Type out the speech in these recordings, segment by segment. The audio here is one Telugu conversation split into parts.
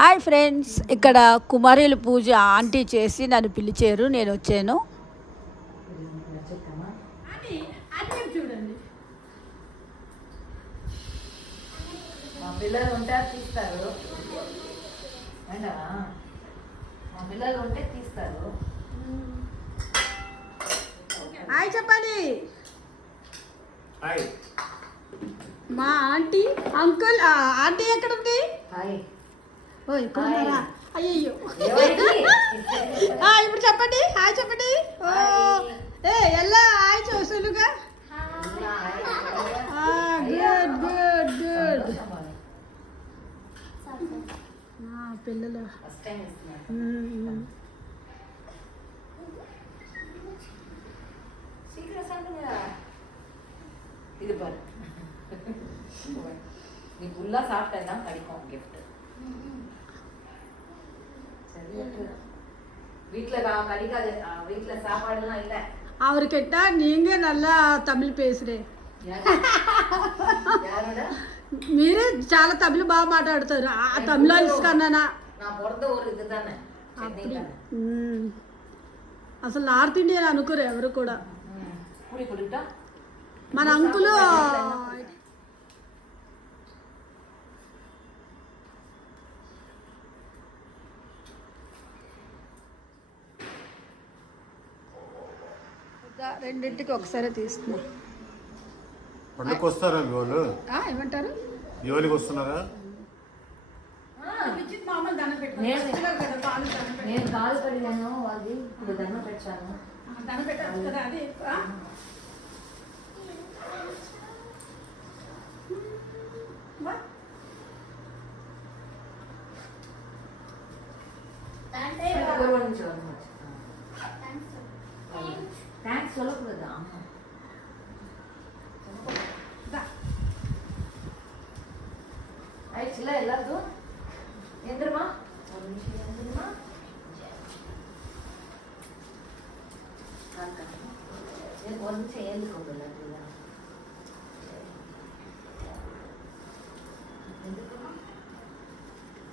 హాయ్ ఫ్రెండ్స్, ఇక్కడ కుమారుల పూజ ఆంటీ చేసి నన్ను పిలిచారు, నేను వచ్చాను. చూడండి, మా పిల్లలు ఉంటే తీస్తారు, మా పిల్లలు ఉంటే తీస్తారు. హాయ్ చెప్పండి. హాయ్ మా ఆంటీ అంకుల్. ఆంటీ ఎక్కడ ఉంది? హాయ్. ఓ ఇక్కడ ఉన్నారా? అయ్యో ఇప్పుడు చెప్పండి, హాయ్ చెప్పండి. ఓ ఎలా హాయ్ చూసులుగా. Good good good. పిల్లలు இது பாரு, நீ ஃபுல்லா சாப்பிட்டா கிடைக்கும் கிஃப்ட். வீட்டுல கிடைக்காது, வீட்டுல சாப்பாடுலாம் இல்ல. அவர்கிட்ட நீங்க நல்லா தமிழ் பேசுறேன். யாரோட? మీరే చాలా తమిళ బాగా మాట్లాడతారు. ఆ తమిళ కన్నా నా పొరద ఊరు ఇదిదానే. అసలు నార్త్ ఇండియన్ అనుకోరు ఎవరు కూడా. పూరి పుడిటా మన అంకులు రెండింటికి ఒకసారి తీస్తున్నా. పండుగ వస్తారా మీ వాళ్ళు? ఏమంటారు? దివాళికి వస్తున్నారా? నేను కాలు కడిగాను, అది ఇప్పుడు దండం పెట్టాను. தேங்க்ஸ் சொல்லக்கூடாதா? ஆயிடுச்சுல எல்லாத்துக்கும். எந்திரமா ஒரு நிமிஷம், எந்திரமா. ஒரு நிமிஷம் ஏந்துக்கோங்க எல்லாத்தையும்.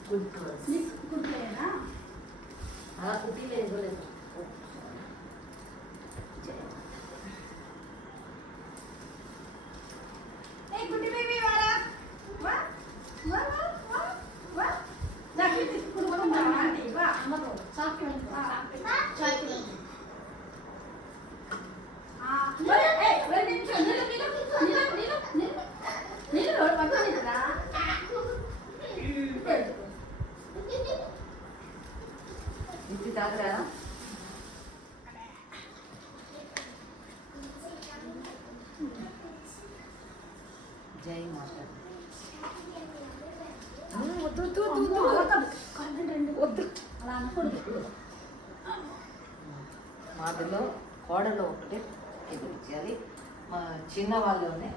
Good girls. குட்டிலேனா? குட்டிலே சொல்லு. తాగరా? జై మాత. మాదిలో కోడలో ఒకటే ఎదురు ఇచ్చేయాలి. మా చిన్న వాళ్ళలోనే